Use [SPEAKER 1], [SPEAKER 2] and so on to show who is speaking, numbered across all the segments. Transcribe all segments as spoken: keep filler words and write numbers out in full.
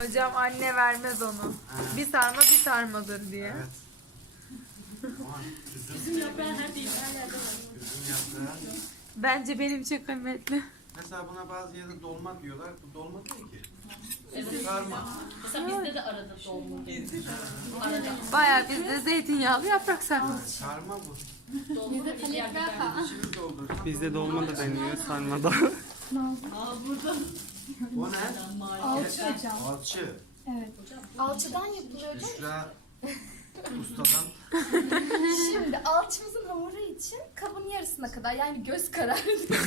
[SPEAKER 1] Hocam anne vermez onu.
[SPEAKER 2] Ha.
[SPEAKER 1] Bir sarma bir sarmadır diye.
[SPEAKER 2] Evet. Aman, üzüm,
[SPEAKER 3] Bizim yaprağı her değil, her yerde var.
[SPEAKER 2] üzüm yaprağı.
[SPEAKER 1] Bence benim çok kıymetli.
[SPEAKER 2] Mesela buna bazı yerde dolma diyorlar. Bu dolma değil ki.
[SPEAKER 3] Evet.
[SPEAKER 2] Sarma.
[SPEAKER 3] Mesela bizde de arada dolma denir. Arada
[SPEAKER 1] Bayağı bizde zeytinyağlı yaprak sarması.
[SPEAKER 2] Ha, sarma bu.
[SPEAKER 3] dolma ve diğer biber.
[SPEAKER 2] İçini doldur.
[SPEAKER 4] Bizde dolma da deniyor, sarma da.
[SPEAKER 3] Aa burada.
[SPEAKER 2] O ne?
[SPEAKER 5] Alçı hocam.
[SPEAKER 2] Alçı.
[SPEAKER 5] Evet. Alçıdan yapılıyor değil mi?
[SPEAKER 2] Büşra ustadan.
[SPEAKER 5] Şimdi alçımızın hamuru için kabın yarısına kadar yani göz kararı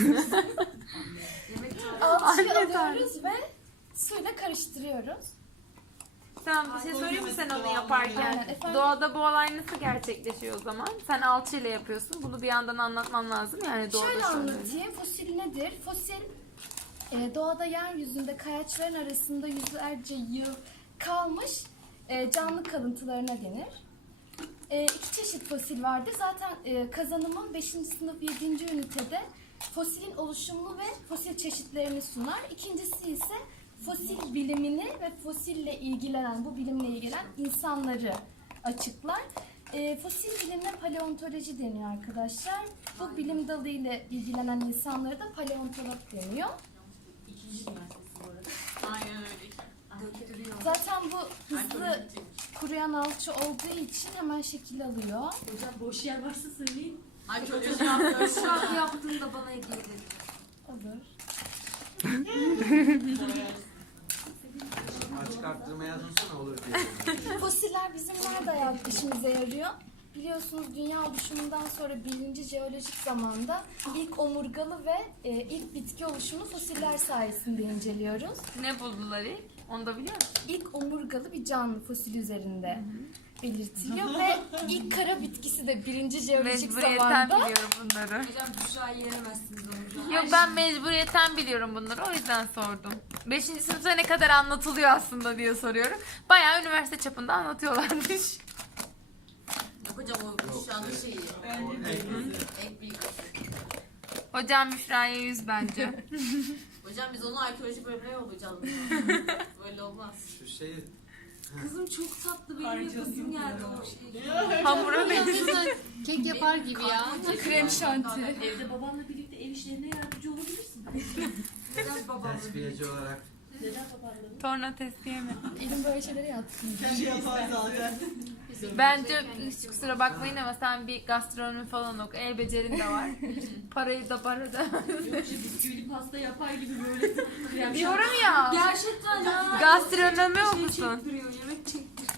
[SPEAKER 5] alçıyı
[SPEAKER 1] Anne
[SPEAKER 5] alıyoruz ve suyla karıştırıyoruz.
[SPEAKER 1] Tamam bir şey söyleyeyim mi sen onu yaparken?
[SPEAKER 5] Aynen, efendim?
[SPEAKER 1] Doğada bu olay nasıl gerçekleşiyor o zaman? Sen alçıyla yapıyorsun. Bunu bir yandan anlatman lazım yani doğada.
[SPEAKER 5] Şöyle
[SPEAKER 1] şu an öyle.
[SPEAKER 5] anlatayım. Fosil nedir? Fosil e, doğada yeryüzünde kayaçların arasında yüzlerce yıl kalmış e, canlı kalıntılarına denir. E, iki çeşit fosil vardır. Zaten e, kazanımın beşinci sınıf yedinci ünitede fosilin oluşumunu ve fosil çeşitlerini sunar. İkincisi ise fosil bilimini ve fosille ilgilenen, bu bilimle ilgilenen insanları açıklar. E, fosil bilimine paleontoloji deniyor arkadaşlar. Bu bilim dalı ile ilgilenen insanlara da paleontolog deniyor.
[SPEAKER 3] İkinci üniversitesi bu arada. Aynen öyle.
[SPEAKER 5] Zaten bu hızlı kuruyan alçı olduğu için hemen şekil alıyor.
[SPEAKER 3] Hocam boş yer varsa söyleyin.
[SPEAKER 6] Ay çocuğum yaptı. Şu an yaptığında bana hediye edin.
[SPEAKER 5] Olur.
[SPEAKER 2] Açık arttırma yazılsa ne olur diye.
[SPEAKER 5] Fosiller bizim nerede ayak işimize yarıyor? Biliyorsunuz dünya oluşumundan sonra birinci jeolojik zamanda ilk omurgalı ve e, ilk bitki oluşumunu fosiller sayesinde inceliyoruz.
[SPEAKER 1] Ne buldular ilk? Onu da biliyor musun?
[SPEAKER 5] İlk omurgalı bir canlı fosil üzerinde belirtiliyor ve ilk kara bitkisi de birinci jeolojik
[SPEAKER 1] Mecburiyetten
[SPEAKER 5] zamanda.
[SPEAKER 1] biliyorum bunları.
[SPEAKER 6] Hocam Büşra'yı yenemezsiniz onu.
[SPEAKER 1] Yok ben mecburiyetten biliyorum bunları o yüzden sordum. Beşinci sınıfta ne kadar anlatılıyor aslında diye soruyorum. Bayağı üniversite çapında anlatıyorlarmış.
[SPEAKER 6] Yok hocam o Büşra'nın şeyi. Ek bilgi.
[SPEAKER 1] Hocam Büşra'ya yüz bence.
[SPEAKER 6] Hocam biz onu arkeoloji bölümüne yollayacağız. Böyle olmaz.
[SPEAKER 2] Şu şey
[SPEAKER 6] Kızım çok tatlı benim yapasım geldi o şey.
[SPEAKER 1] Hamura benziyor.
[SPEAKER 7] Kek yapar gibi ya.
[SPEAKER 5] Krem şanti.
[SPEAKER 3] Evde babamla birlikte ev işlerine yardımcı olabilirsin.
[SPEAKER 6] Neden babam
[SPEAKER 2] tesbiheci olarak.
[SPEAKER 3] Neden babanla?
[SPEAKER 1] Torna testiye mi?
[SPEAKER 5] Elim böyle şeylere yatkın.
[SPEAKER 1] Bence hiç kusura bakmayın ama sen bir gastronomi falan oku. El becerin de var. Parayı da para da.
[SPEAKER 3] Yok işte bisküvili pasta yapar gibi böyle. krem
[SPEAKER 1] Diyorum ya.
[SPEAKER 6] Gerçekten ya.
[SPEAKER 1] Gastronomi
[SPEAKER 6] Şey
[SPEAKER 1] okusun.
[SPEAKER 6] çektiriyor, yemek çektiriyor.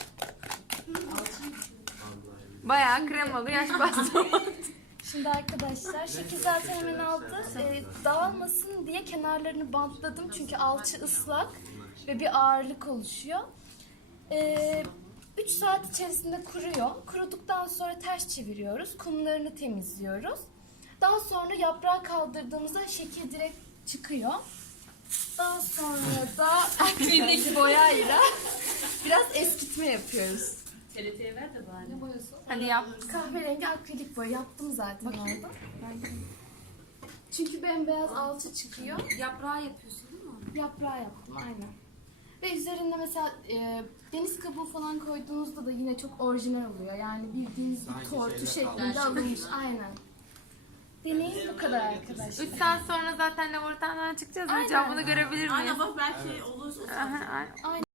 [SPEAKER 2] Vallahi.
[SPEAKER 1] Bayağı kremalı yaş pasta.
[SPEAKER 5] Şimdi arkadaşlar şekil zaten hemen aldı. Ee, dağılmasın diye kenarlarını bantladım çünkü alçı ıslak ve bir ağırlık oluşuyor. Ee, üç saat içerisinde kuruyor. Kuruduktan sonra ters çeviriyoruz. Kumlarını temizliyoruz. Daha sonra yaprağı kaldırdığımızda şekil direkt çıkıyor. Daha sonra da akrilik boyayla biraz eskitme yapıyoruz.
[SPEAKER 3] T R T'ye ver de bari.
[SPEAKER 5] Ne boyası?
[SPEAKER 1] Hadi yap.
[SPEAKER 5] Kahverengi akrilik boya yaptım zaten orada. Çünkü bembeyaz alçı çıkıyor.
[SPEAKER 6] Yaprağı yapıyorsun değil mi?
[SPEAKER 5] Yaprağı yaptım aynen. Ve üzerinde mesela e, deniz kabuğu falan koyduğunuzda da yine çok orijinal oluyor. Yani bildiğiniz bir
[SPEAKER 2] Sanki
[SPEAKER 5] tortu
[SPEAKER 2] şeyde
[SPEAKER 5] şeklinde
[SPEAKER 6] kalmış.
[SPEAKER 5] alınmış. Aynen. Deneyim bu kadar arkadaşlar.
[SPEAKER 1] Üç saat sonra zaten laboratuvardan çıkacağız.
[SPEAKER 5] Aynen.
[SPEAKER 1] Hocam bunu görebilir miyiz?
[SPEAKER 6] Aynen bak belki olur.
[SPEAKER 1] Aha, aynen.
[SPEAKER 5] Aynen.